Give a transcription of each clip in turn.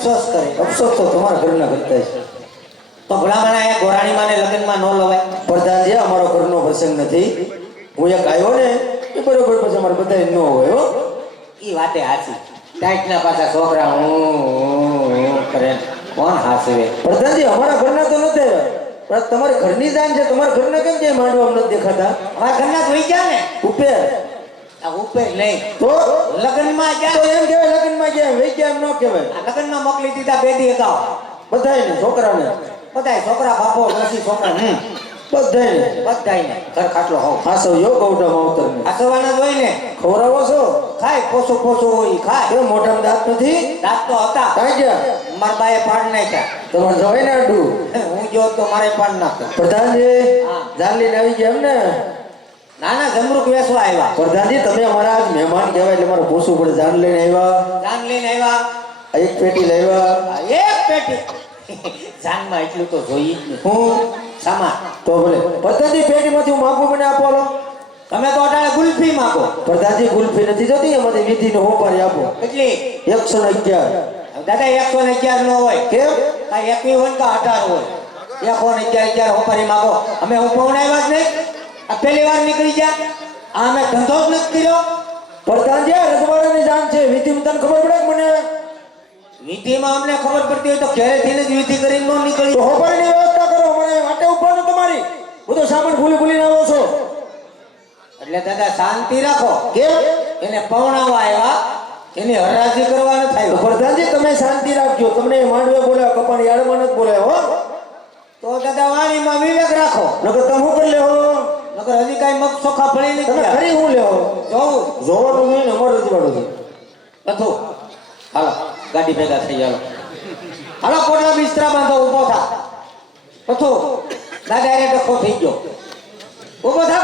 અફસોસ કરે. અફસોસ તો તમારા ઘરના કરતા છે. તો ભલામણા એ ગોરાણી માને લગ્નમાં ન લવાય. પ્રધાનજી અમારો ઘરનો પ્રસંગ નથી. હું એક આવ્યો ને એ બરોબર પછી અમારે બધા ન હોય હો. ઈ વાતે હાચી. ટાઈટના પાછા છોકરા હું કરે કોણ હાસવે. પ્રધાનજી અમારા ઘરના તો નથી આવ્યા, પણ તમારે ઘરની જાન છે. તમારા ઘરના કેમ ક્યાંય માંડવા નથી દેખાતા? અમારા ઘરના જોઈ ગયા ને ઉપર આ ઉપર નહીં તો લગ્નમાં તો ગયા. એમ કહેવાય લગ્નમાં ગયા વહી ગયા એમ ન કહેવાય. આ લગ્નમાં મોકલી દીધા બે દી અગાઉ બધાયને છોકરાને બધાય છોકરા બાપો ડોસી છોકરા બધાયને બધાયને ઘર ખાટલો હોવ હાસવ યો ગૌડા માવતરને હાસવાના જ હોય ને. ખવડાવો છો? ખાય પોસો પોસો હોય ઈ ખાય. એ મોઢામાં દાંત નથી? દાંત તો હતા કાંઈ ગયા મારા બાએ પાડ નાખ્યા. તમારે જવાય ને આડું. હું જો તો મારે પાડ નાખે. પ્રધાનજી હા. જાન લઈને આવી ગયા એમ ને? નાના જમરૂક વેસવા આવ્યા. પ્રધાનજી તમે અમારા આજ મહેમાન કહેવાય એટલે મારે પૂછવું પડે. જાન લઈને આવ્યા? જાન લઈને આવ્યા. એક પેટી લાવ્યા? આ એક પેટી જાનમાં એટલું તો જોઈએ જ ને. હું સામાન તો ભલે પ્રધાનજી પેટીમાંથી હું માગું મને આપો લો. તમે તો અટાણે ગુલ્ફી માંગો. પ્રધાનજી ગુલ્ફી નથી જોતી, એમાંથી વિધિને હોપારી આપો. કેટલી 111. દાદા 111 નો હોય. કેમ? આ 21 હોય કે 18 હોય. 111 હોપારી માંગો. અમે હું પહોંચાવ્યા જ નહીં. આ પહેલી વાર નીકળી ગયા. આ અમે ધંધો જ નથી કર્યો. પ્રધાનજી આ રજવાડાની જાન છે. વિધિમાં તને ખબર પડે કે મને? વિધિમાં અમને ખબર પડતી હોય તો ઘરેથી જ વિધિ કરીને ન નીકળી. તો હોપારીની વ્યવસ્થા કરો. મને વાટે ઉભા તમારી બધો સામાન ભૂલીને આવો છો. એટલે દાદા શાંતિ રાખો. કેમ? એને પવણાવા આવ્યા એની હરાજી કરવા ન થાય. પ્રધાનજી તમે શાંતિ રાખજો. તમને માંડવે બોલાવ, કપાની યાર્ડમાં નથી બોલાવ હો. તો દાદા વાણીમાં વિવેક રાખો. નકર તમે શું કરી લેવો? નકર હજી કાંઈ મગ ચોખા ફળી તમે નથી. ખરી હું લેવો? જોવું જોવાનું હોય ને અમારું રજવાડું છે. બધું હાલો ગાડી ભેગા થઈ જાવ. હાલો પોટલા બિસ્તરા બાંધો. ઊભો થા. બધું દાદા એને ડખો થઈ ગયો. ઊભો થા.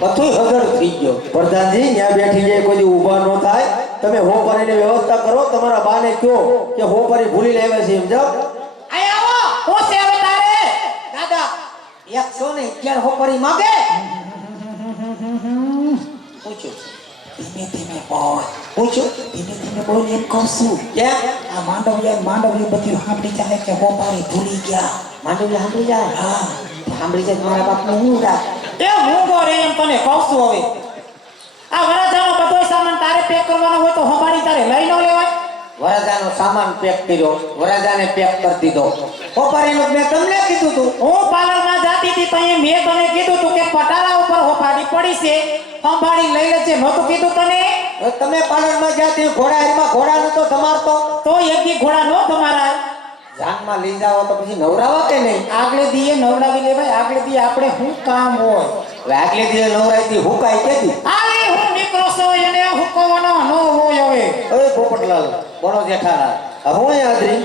બધું હજર થઈ ગયો. પ્રધાનજી ત્યાં બેઠી જાય કોઈ ઊભા ન થાય. તમે હોપારીની વ્યવસ્થા કરો. તમારા બાને કહો કે હોપારી ભૂલી લાવ્યા છે એમ જાઓ. આય આવો. હું છે હવે તારે દાદા 111 હોપરી માંગે. પૂછો ધીમે ધીમે બોલ. પૂછો ધીમે ધીમે બોલ એમ કહું છું. કેમ? આ માંડવ્ય બધું સાંભળી ચાલે કે હોપારી ભૂલી ગયા. માંડવી સાંભળી જાય. હા સાંભળી જાય મારા બાપનું હું રાખ. એ મૂંગો રે એમ તને કહું છું. હવે આ વરાજાનો બધો સામાન તારે પેક કરવાનો હોય તો હોપારી તારે લઈ ન લેવાય. વરજાનો સામાન પેક કર્યો. વરજાને પેક કરી દીધો. હોપારીનું મેં તમને કીધું તું. હું પાર્લરમાં જાતી હતી તઈએ મેં તને કીધું તું કે પટારા ઉપર હોપારી પડી છે, સંભાળી લઈ લેજે. નહોતું કીધું તને? હવે તમે પાર્લરમાં જાતી ઘોડા એમાં ઘોડા નતો તમારતો. તો એક દી ઘોડા નો તમારા જાનમાં લઈ જાવ તો પછી નવરાવા કે નહીં? આગલે દીએ નવડાવી લેવાય. આગલે દીએ આપણે શું કામ હોય? હવે આગલે દિવસે નવરાઈથી હુકાય કેદી? આલે હું નીકળો છો એને હુકવાનો ન હોય. હવે અરે પોપટલાલ, બોલો જેઠાલાલ. હું યાદરી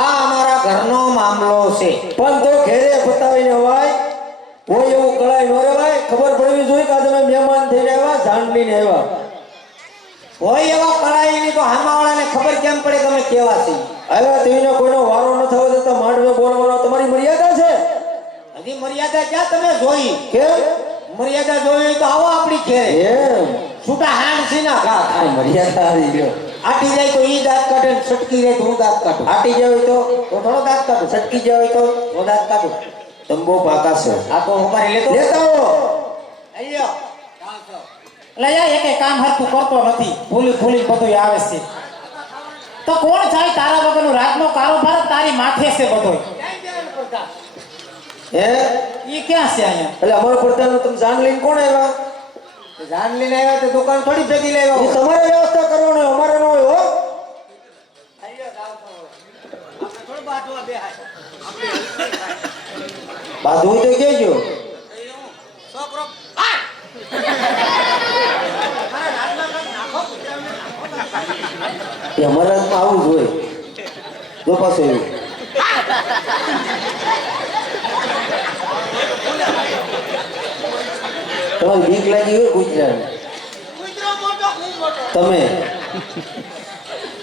આ અમારા ઘરનો મામલો છે. પણ તો ઘેરે બતાવીને હોય. કોઈ એવું કળાઈ ન રેવાય. ખબર પડવી જોઈએ કે આ તમે મહેમાન થઈને આવ્યા, જાન લઈને આવ્યા. કોઈ એવા કળાઈની તો હામાવાળાને ખબર કેમ પડે તમે કેવા છે? આવ્યા તેનો કોઈનો વારો ન થવો દેતા માંડવે બોલવાનો તમારી મર્યાદા છે. હજી મર્યાદા ક્યાં તમે જોઈ? કેમ? મર્યાદા જોઈ તો આવો આપણી ઘેરે. એમ છૂટા હાંડ સીના ઘા આ ખાય. મર્યાદા આવી ગયો. આટી જાય તો ઈ દાંત કાઢે ને છટકી જાય તો હું દાંત કાઢું. આટી જાય હોય તો થોડો દાંત કાઢું. છટકી જાય હોય તો હું દાંત કાઢું. તમે બહુ પાકા છે. આ તો અમારે લેતો લેતા આવો. આયો. એટલે એકે કામ હરખું કરતો નથી. ભૂલી બધું આવે છે. તો કોણ થાય તારા વગરનો રાજનો કારોબાર તારી માથે છે બધો. હે ઈ ક્યાં છે અહીંયા? એટલે અમારો પ્રધાન તમે જાન લઈને કોણ આવ્યા? જાન લઈને આવ્યા તો દુકાન થોડી ભેગી લેવા એ તમારે વ્યવસ્થા કરવાનો, અમારે ન હોય હો. બાધું તો કેજો. છોકરો એ અમારા હાથમાં આવું જ હોય. જો પાછું એવું તમારી બીક લાગી હોય ગુજરાત તમે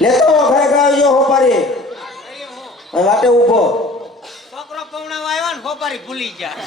લેતો ઘરે ગાવજો હોપારી વાટે ઊભો. છોકરો પવણાવા આવ્યો ને હોપારી ભૂલી ગયા.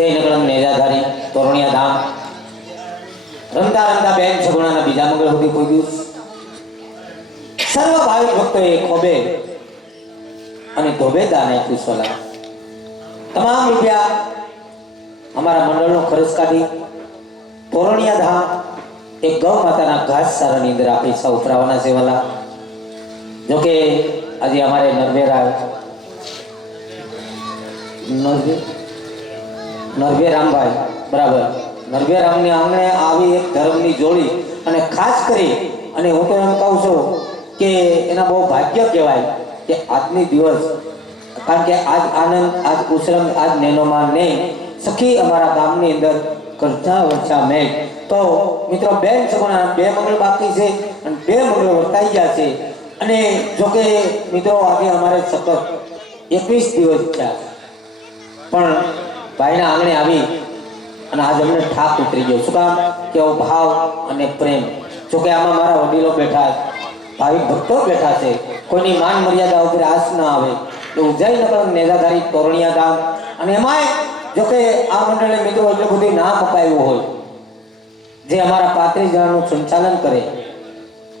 જયનગરમ નેજાધારી તોરણિયા ધામ રમતા રમતા બેન સગુણાના બીજા મંગળ સુધી પહોંચ્યું. સર્વ ભાવિક ભક્તોએ ખોબે અને ધોબેદાર નાખ્યું સોલા. તમામ રૂપિયા અમારા મંડળનો ખર્ચ કાઢી તોરણિયા ધામ એક ગૌ માતાના ઘાસચારાની અંદર આ પૈસા ઉતરાવાના છે વાલા. જોકે આજે અમારે નરભે રામભાઈ બરાબર નરભે રામની આંગણે આવી એક ધર્મની જોડી અને ખાસ કરી અને હું તો એમ કહું છું કે એના બહુ ભાગ્ય કહેવાય કે આજની દિવસ કારણ કે આજ આનંદ આજ ઉશ્રમ આજ નેનોમાં ને સખી અમારા ગામની અંદર કરતા વર્ષા મેં તો મિત્રો બેન સગુણા 2 મંગળ બાકી છે અને 2 મંગળ વર્તાઈ ગયા છે. અને જોકે મિત્રો આજે અમારે સતત 21 દિવસ થયા પણ ભાઈના આંગણે આવી અને આજ અમને ઠાક ઉતરી ગયો. શું કામ કે ભાવ અને પ્રેમ. જોકે આમાં મારા વડીલો બેઠા ભાવિક ભક્તો બેઠા છે. કોઈની માન મર્યાદા ઉપર આસ ન આવે એવું જયનગર નેજાધારી તોરણિયા ધામ અને એમાંય જોકે આ મંડળે મિત્રો એટલે બધું નામ અપાયું હોય જે અમારા 35 જણાનું સંચાલન કરે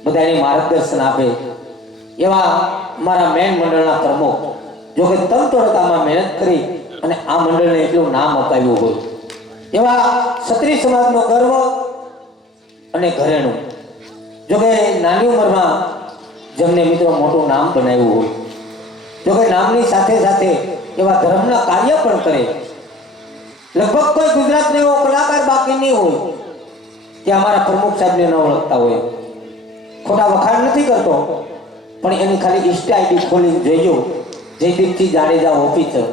બધાને માર્ગદર્શન આપે એવા અમારા મેન મંડળના પ્રમુખ જોકે તનતોડતામાં મહેનત કરી અને આ મંડળને એટલું નામ અપાયું હોય એવા ક્ષત્રિય સમાજનો ગર્વ અને ઘરેણું જોકે નાની ઉંમરમાં જેમને મિત્રો મોટું નામ બનાવ્યું હોય જોકે નામની સાથે સાથે એવા ધર્મના કાર્ય પણ કરે. લગભગ કોઈ ગુજરાતનો એવો કલાકાર બાકી નહીં હોય કે અમારા પ્રમુખ સાહેબને ન ઓળખતા હોય. ખોટા વખાણ નથી કરતો પણ એની ખાલી ઇન્સ્ટા આઈડી ખોલીને જોઈજો જયદીપસિંહ જાડેજા ઓફિસર.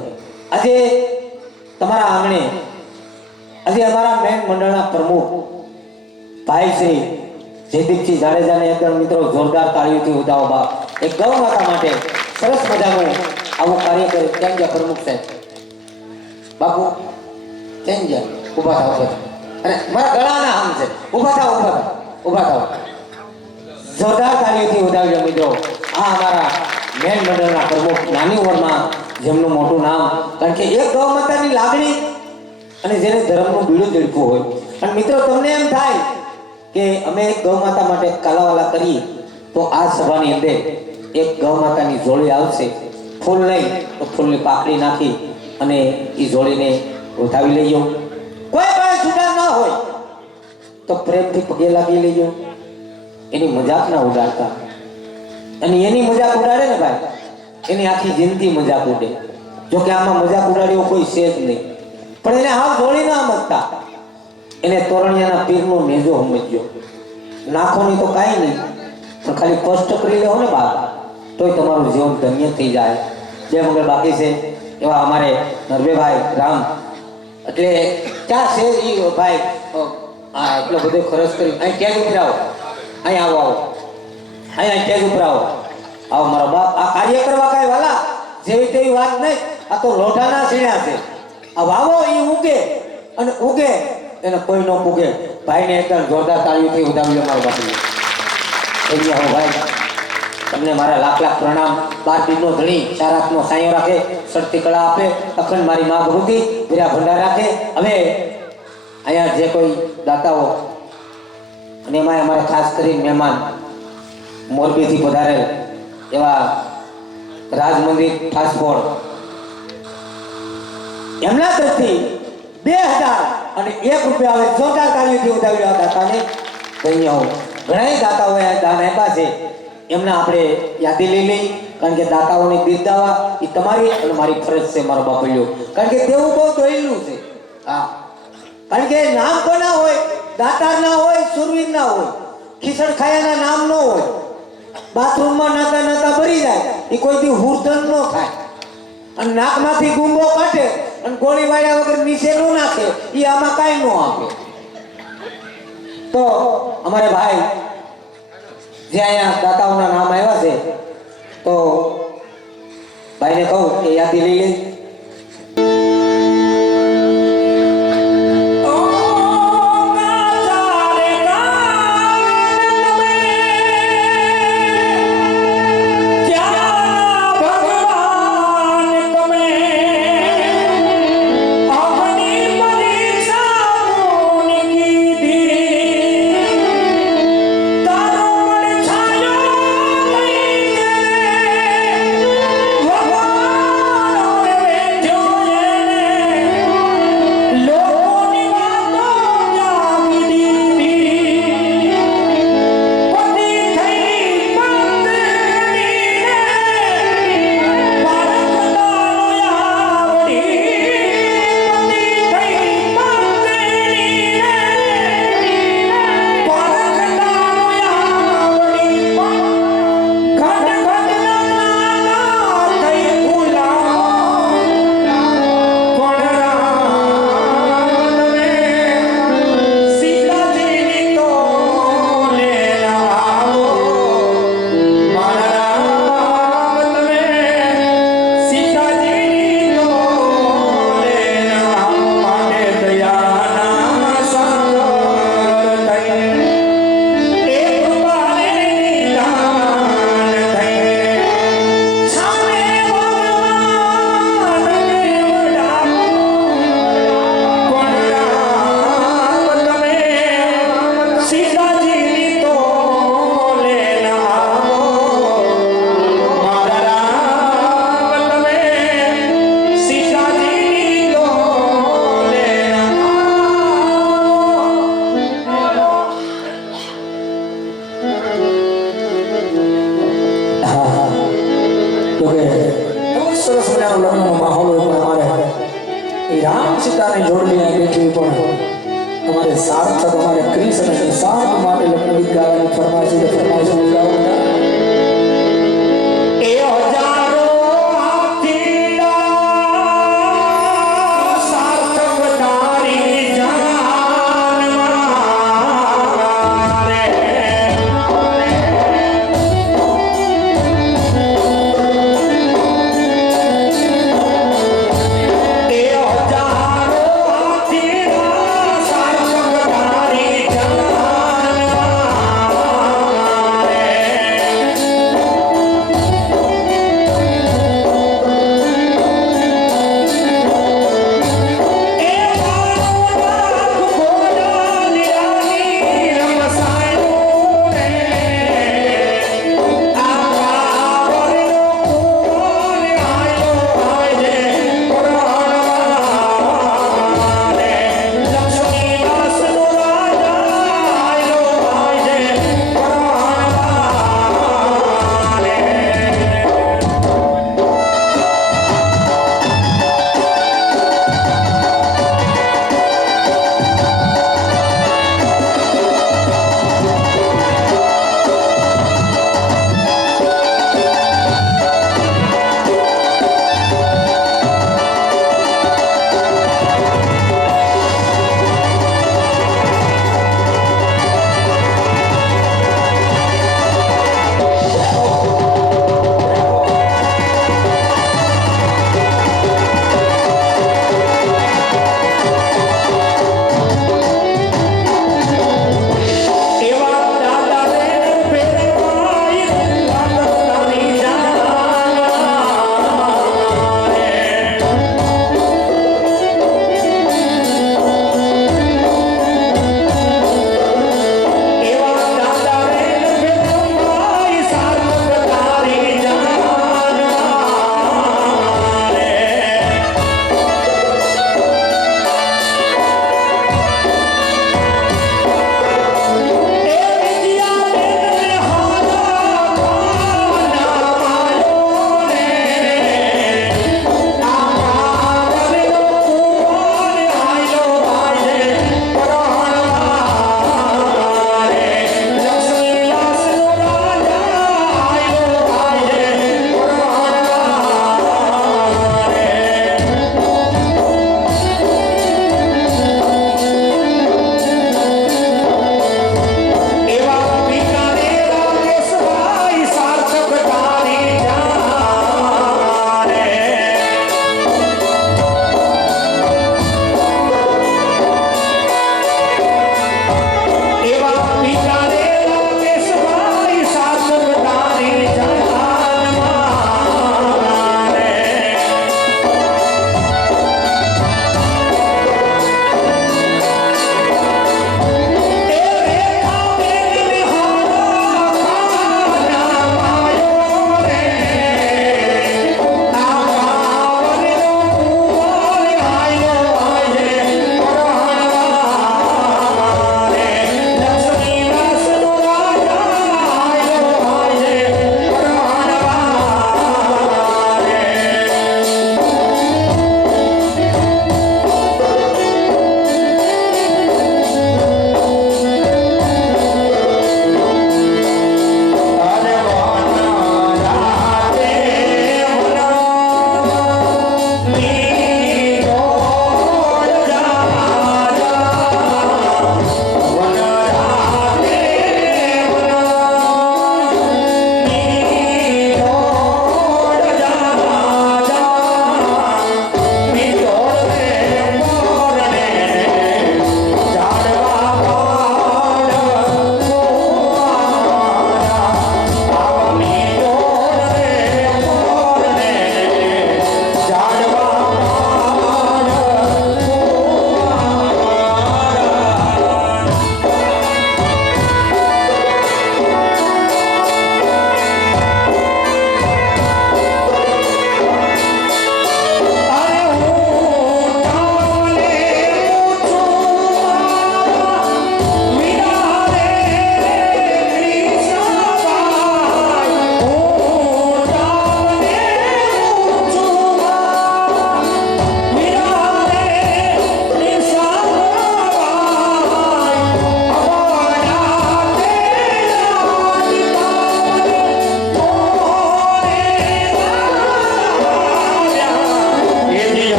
આજે તમારા આંગણે આજે અમારા મેન મંડળના પ્રમુખ ભાઈ શ્રી જયદીપસિંહ જાડેજાને એકદમ મિત્રો જોરદાર તાળીઓથી ઉદાવો બાપ એક ગૌ માતા માટે સરસ મજાનું આવું કાર્ય કરે. કેમ ગયા પ્રમુખ સાહેબ બાપુ કેમ ગયા ઊભા થાવ અરે મારા ગળાના આમ છે ઊભા થાવ જોરદાર તાળીઓથી ઉદાવજો મિત્રો. આ અમારા મેન મંડળના પ્રમુખ નાની ઉંમરમાં જેમનું મોટું નામ કારણ કે એક ગૌ માતાની લાગણી અને જેને ધર્મનું બીડું ઝડપવું હોય અને મિત્રો તમને એમ થાય કે અમે એક ગૌ માતા માટે કાલાવાલા કરીએ તો આ સભાની અંદર એક ગૌ માતાની જોડી આવશે. ફૂલ નહીં તો ફૂલની પાકડી નાખી અને એ જોડીને ઉઠાવી લઈજો. કોઈ પણ છૂટા ન હોય તો પ્રેમથી પગે લાગી લેજો. એની મજાક ના ઉડાડતા અને એની મજાક ઉડાડે ને ભાઈ એની આખી જિંદગી મજાક ઉડે. જોકે આમાં મજાક ઉડાડ્યો કોઈ છે જ નહીં પણ એને હાવ જોડી ના સમજતા એને તોરણિયાના પીરનો નેજો સમજ્યો. નાખોની તો કાંઈ નહીં પણ ખાલી કષ્ટ કરી લેવો ને બાપ તોય તમારું જીવન ધન્ય થઈ જાય. 2 મંગળ બાકી છે એવા અમારે નરભેભાઈ રામ એટલે ક્યાં છે એ ભાઈ હા એટલો બધો ખર્ચ કરી અહીં ક્યાં ઉપર આવો અહીં આવો અહીંયા ક્યાં ઉપર આવો મારો બાપ આ કાર્ય કરવા કાંઈ વાલા જેવી તેવી વાત નહીં. આ તો લોઢાના સીણ્યા છે. આ વાવો એ ઉગે અને ઉગે એને કોઈ ન પૂગે. ભાઈને એકદમ જોરદાર તાળીઓથી ઉદાવ્યો મારો બાપુ. થઈ ગયા હો ભાઈ તમને મારા લાખ પ્રણામ. 12 દીનો ધણી ચારાતનો સાયો રાખે સડતી કળા આપે અખંડ મારી માં ભગવતી વીરા ભંડાર રાખે. હવે અહીંયા જે કોઈ દાતાઓ અને એમાં અમારે ખાસ કરીને મહેમાન મોરબીથી પધારેલ એવા રાજ મંદિર ટ્રાન્સપોર્ટ એમના તરફથી 2000 અને 1 રૂપિયા આવે જોરદાર તાળીઓથી ઉદાવી રહ્યા દાતાને ધન્ય હો. ઘણા દાતાઓએ દાન આપ્યા છે એમના આપણે યાદી લઈ લઈ કારણ કે દાતાઓને બિરદાવા એ તમારી અને મારી ફરજ છે મારો બાપલ્યો. કારણ કે તેવું બહુ દોયલું છે. હા કારણ કે નામ કોના હોય દાતાર ના હોય સુરવીર ના હોય ખીસણ ખાયાના નામ ન હોય. બાથરૂમમાં નાતા નાતા ભરી જાય એ કોઈથી હુરધન ન થાય અને નાકમાંથી ગુંગો કાઢે અને ગોળી વાળ્યા વગર નીચે ન નાખે એ આમાં કાંઈ ન આપે. તો અમારે ભાઈ જે અહીંયા દાતાઓના નામ આવ્યા છે તો ભાઈને કહું કે યાદી લઈ લે. ભગવાન તમે અગ્નિ એ રામ સીતાની જોડણી આ બેઠી પણ અમારે સાર્થક અમારે કૃષ્ણ સાથ માટે લગ્ન ગીત ગાવાની ફરમાઈશ ગાવું એ હજારો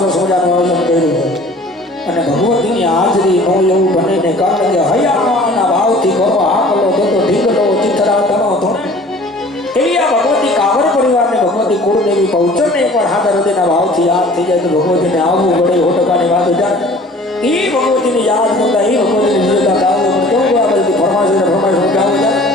સરસ મજાનું આયોજન કર્યું છે અને ભગવતીની હાજરી નો એવું બને ને કારણ કે હૈયાના ભાવથી કરો આકલો તો ઢીંગલો ચિતરા તનો તો એવી આ ભગવતી કાવર પરિવારને ભગવતી કુળદેવી પૌચરને એકવાર હાજર હૃદયના ભાવથી યાદ થઈ જાય તો ભગવતીને આવવું પડે હોટકાની વાત જાય એ ભગવતીને યાદ કરતા એ ભગવતીની નિર્દા ગાવું કેવું આ બધી ફરમાઈશ ગાવું જાય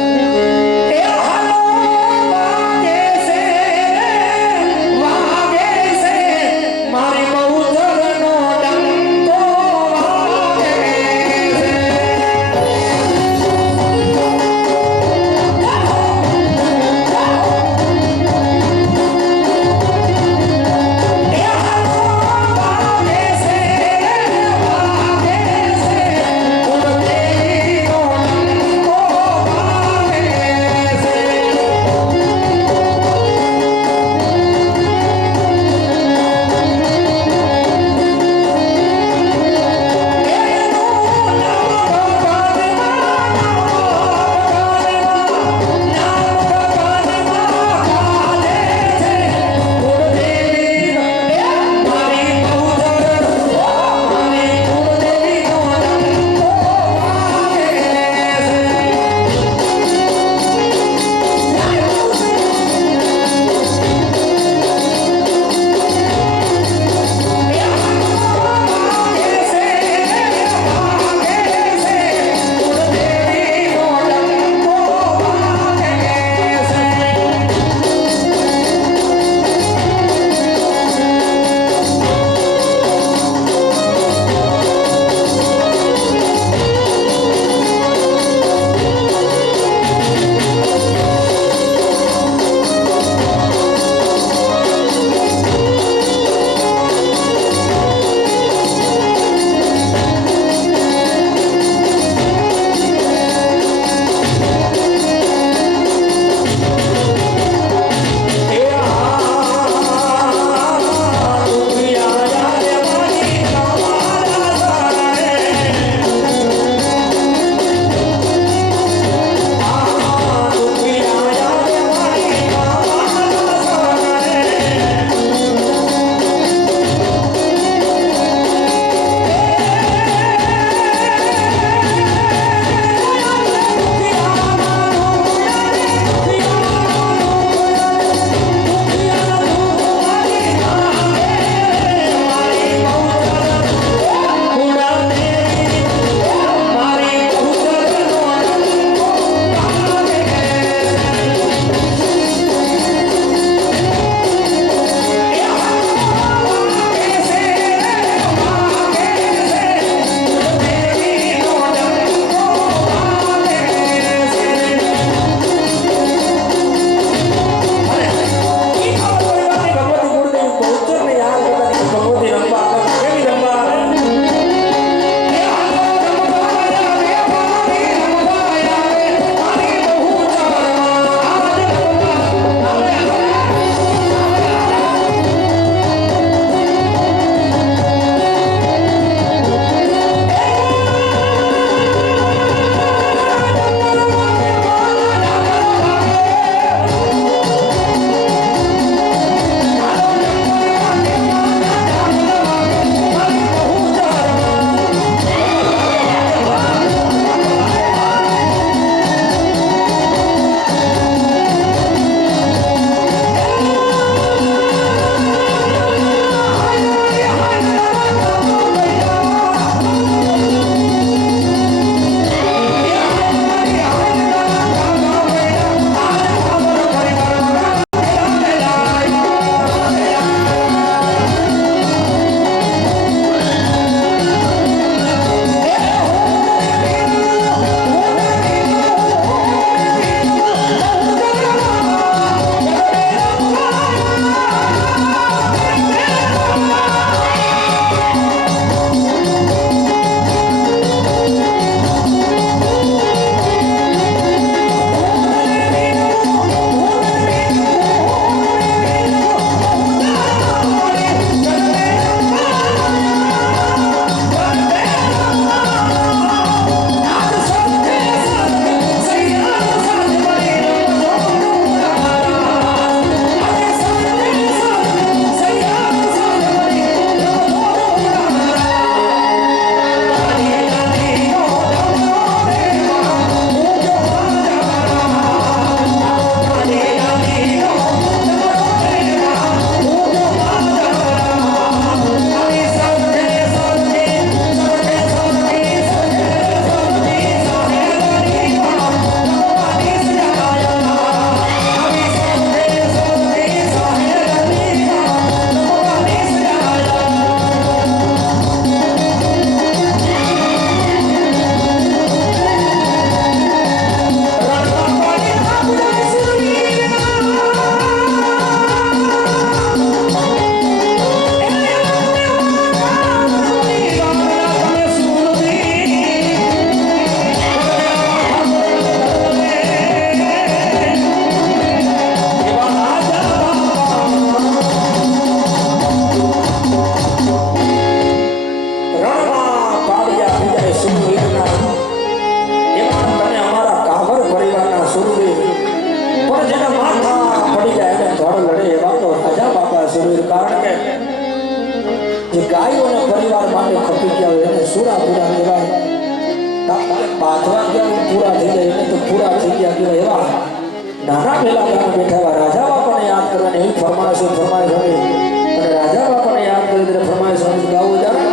જે ગાયો અને પરિવાર માટે ખપી ગયા હોય એને સુરા પૂરા કહેવાય. પાથવા ગયા પૂરા થઈ જાય એને તો પૂરા થઈ ગયા કહેવાય. એવા નાના પેલા ગામ બેઠા એવા રાજા બાપાને યાદ કરવાની એવી ફરમાઈશ હતી. અને રાજા બાપાને યાદ કરી ત્યારે ફરમાઈશ ગાવું જરા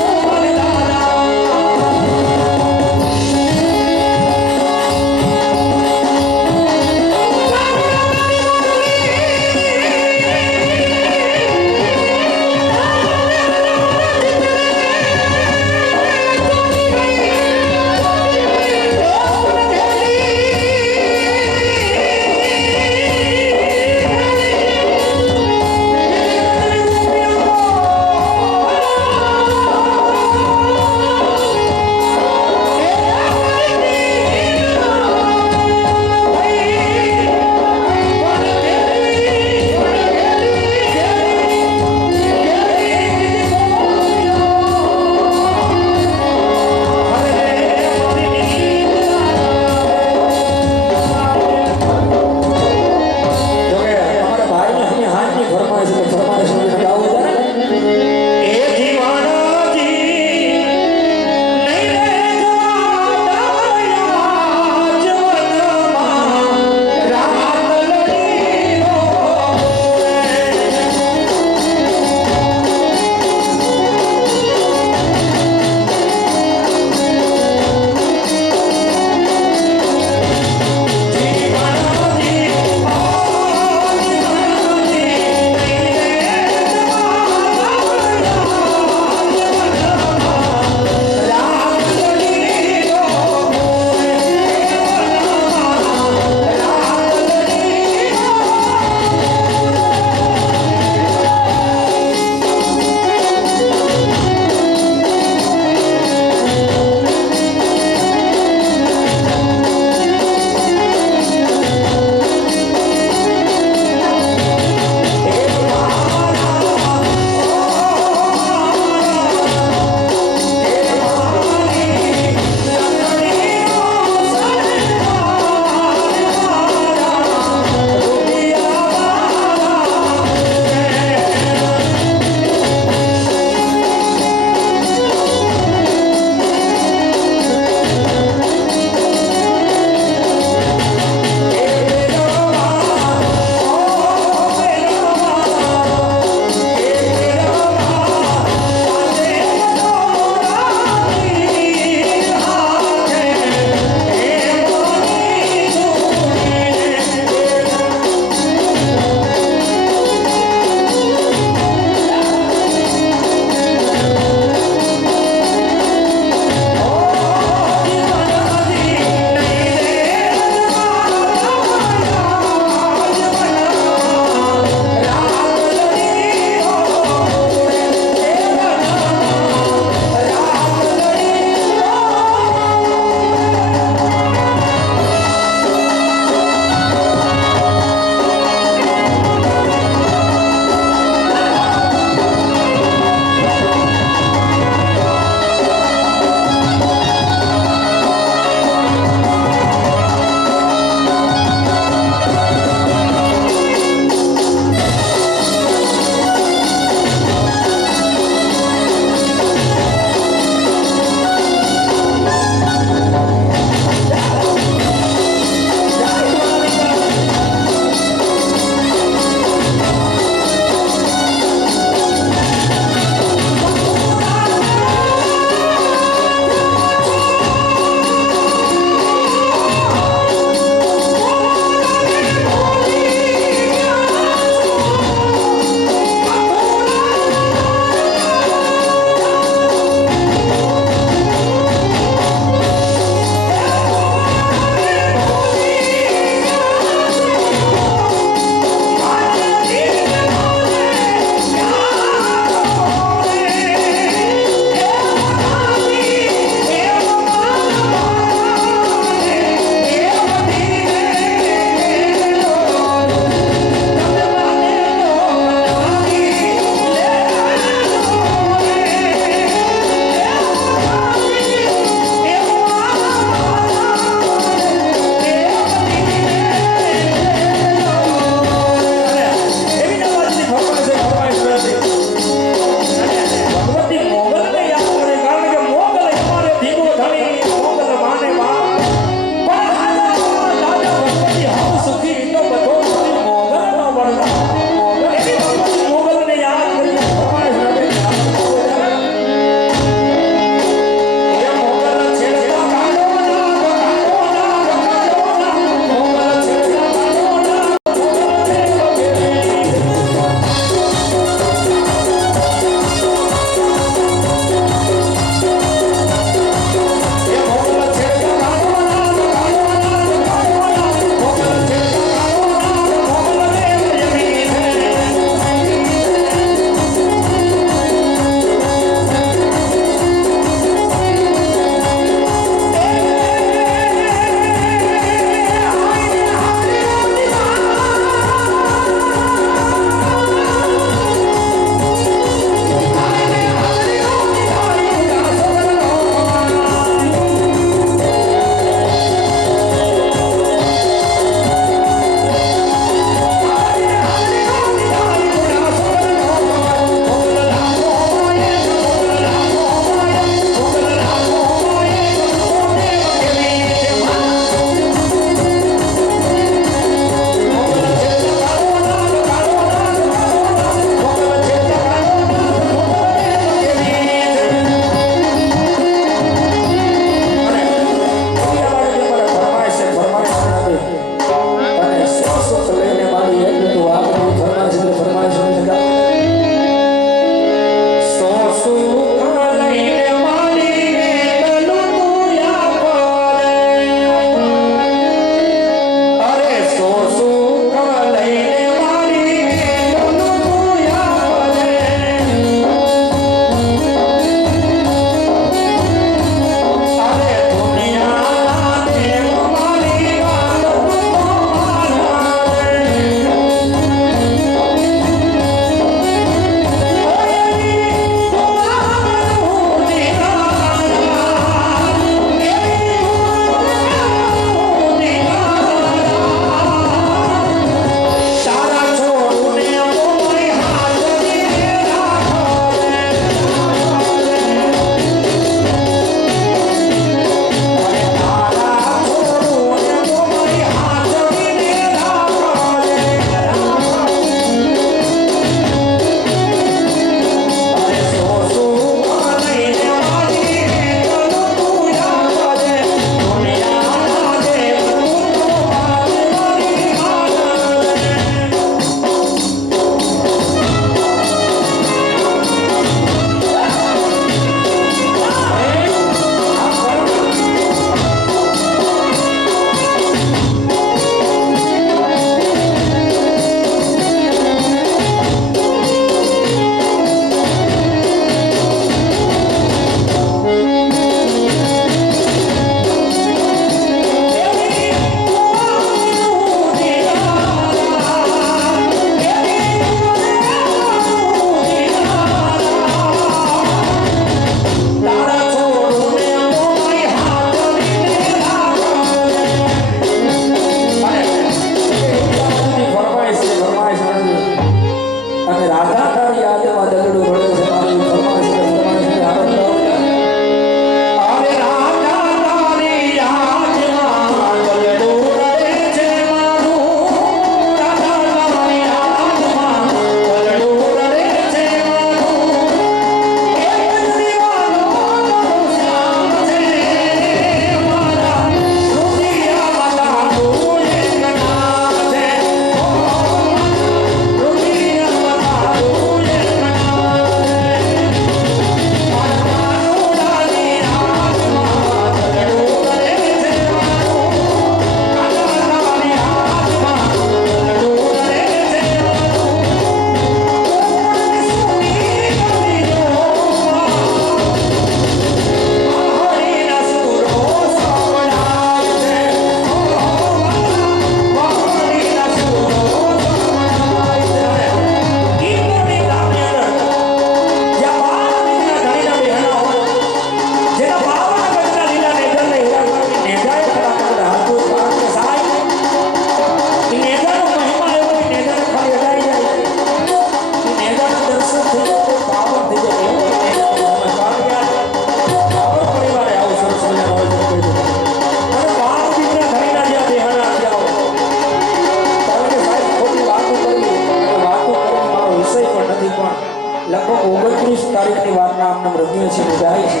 29 તારીખની વારના અમને રમીએ છીએ ને જાય છે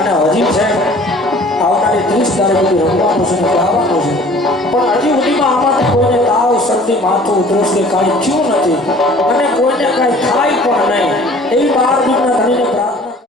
અને હજી છે આવનારી 30 તારીખ સુધી રમવાનું છે ને ગાવાનું છે પણ હજી સુધીમાં આમાંથી કોઈને તાવ શરદી માથું ઉધરસ કે કાંઈ થયું નથી અને કોઈને કાંઈ થાય પણ નહીં એવી 12 દિનના ધણીને પ્રાર્થના